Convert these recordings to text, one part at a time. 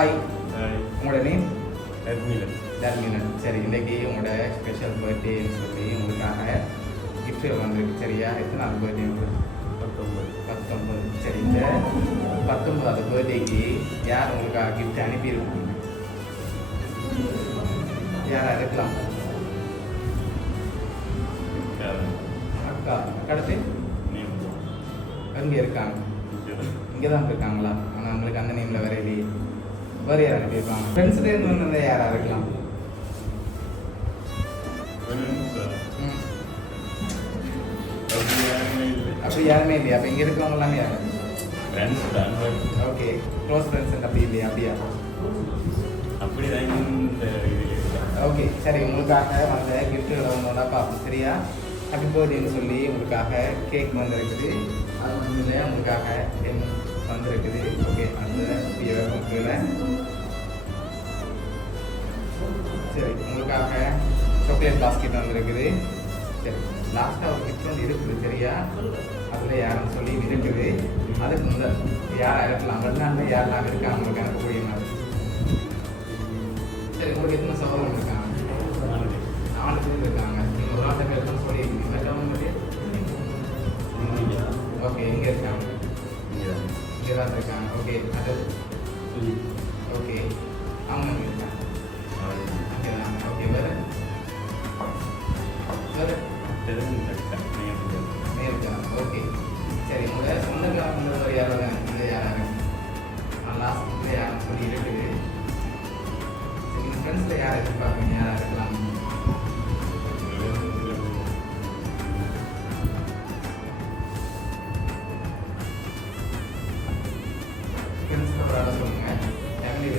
Hi உங்களோட name அட்மிலன் தர்மினன் சரி இன்னைக்கு உங்களோட ஸ்பெஷல் பர்த்டேன்னு சொல்லி உங்களுக்காக கிஃப்ட் வந்திருக்கு. சரியா? எத்தனை நாள் பர்த்டே உங்களுக்கு பத்தொம்பது பத்தொம்பது சரி இந்த பத்தொன்பதாவது பர்த்டேக்கு யார் உங்களுக்காக கிஃப்ட் அனுப்பியிருக்கீங்க? யாரா இருக்கலாம் அக்கா. கடத்து எங்கே இருக்காங்க. இங்கே தான் இருக்காங்களா? ஆனால் உங்களுக்கு அந்த நேமில் வேற இல்லையே. வேறு யார் அனுப்பியிருக்காங்க ஃப்ரெண்ட்ஸ்லேருந்து வந்தது யாரா இருக்கலாம்? அப்படி யாருமே இல்லையா? அப்போ இங்கே இருக்கவங்க எல்லாமே யார்? ஃப்ரெண்ட்ஸ் ஓகே க்ளோஸ் ஃப்ரெண்ட்ஸ் அப்படி இல்லையா? அப்படியா? அப்படி தான் இந்த இது இல்லை ஓகே சரி உங்களுக்காக வந்த கிஃப்ட்டுகளை ஒன்றா பார்ப்போம். சரியா? ஹாப்பி பர்த்டேன்னு சொல்லி உங்களுக்காக கேக் வந்திருக்குது. அது வந்து உங்களுக்காக வந்திருக்குது ஓகே அந்த சரி உங்களுக்காக சாக்லேட் பாஸ்கெட் வந்திருக்குது. சரி லாஸ்ட்டாக ஒரு கிஃப்ட் ஒன்று இருக்குது சரியா? அதில் யாருன்னு சொல்லி இருக்குது அதுக்கு முதல் யார் இருக்கலாம் வெளிநாட்டில் யாரெல்லாம் இருக்காங்க உங்களுக்கு அனுப்பக்கூடிய மாதிரி இங்கே தான் இருக்காங்க ஓகே அது ஓகே அவங்க எங்க இருக்காங்க அங்கே தான் ஓகே வேறு வேறு நேருக்கா ஓகே சரி உங்கள் சொந்தக்காரங்க ஒரு யாராவது இந்த யாராவது லாஸ்ட் இந்த யாரும் சொல்லி இருக்குது சரி உங்கள் ஃப்ரெண்ட்ஸில் யார் எதிர்பார்க்குறீங்க யாராக இருக்கலாம் ஃப்ரெண்ட்ஸில் ஒரு சொல்லுங்க ஃபேமிலியில்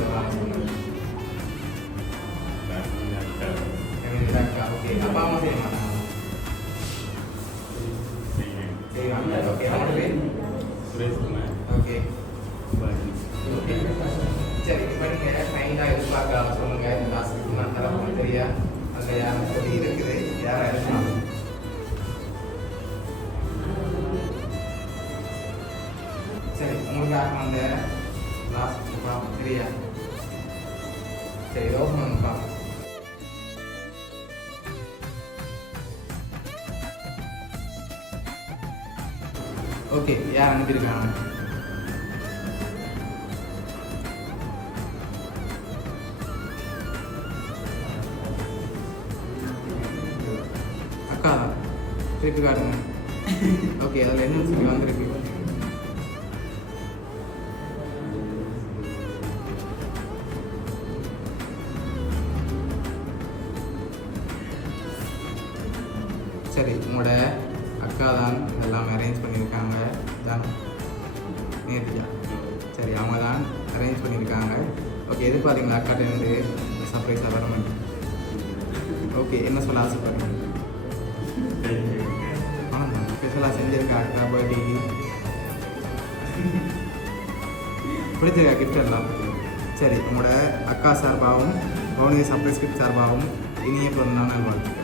ஃபேமிலியில் அக்கா ஓகே அப்பா அம்மா செய்ய மாட்டாங்க செய்வாங்க ஓகே அவங்களோட பேர் சுரேஷ்குமார் ஓகே சரி இப்போ நீங்கள் ஃபைனாக எதிர்பார்க்கலாம் சொல்லுங்கள் இந்த மாதத்துக்கு நான் யாரும் சொல்லி இருக்குது சரி உங்களுக்காக அந்த லாஸ்ட் பார்ப்போம் சரியா சரி ஓப்பன் பண்ணி பார்ப்போம் ஓகே யார் அனுப்பியிருக்காங்க அக்கா திருப்பி காட்டுங்க ஓகே அதில் என்ன சொல்லி வந்திருக்கு சரி உங்களோட அக்கா தான் எல்லாமே அரேஞ்ச் பண்ணியிருக்காங்க. தான் நேர்த்தியா? சரி அவங்க தான் அரேஞ்ச் பண்ணியிருக்காங்க. ஓகே எதிர்பார்த்தீங்களா அக்காட்டேருந்து சர்ப்ரைஸாக வரணும் ஓகே என்ன சொல்ல ஆசைப்படுறீங்க? ஆமாம் ஸ்பெஷலாக செஞ்சுருக்கா அக்கா பர்த்டேக்கு பிடிச்சிருக்கா கிஃப்ட் எல்லாம்? சரி உங்களோட அக்கா சார்பாகவும் பவுனிய சர்ப்ரைஸ் கிஃப்ட் சார்பாகவும் இனிய பிறந்தநாள் வாழ்த்துக்கள்.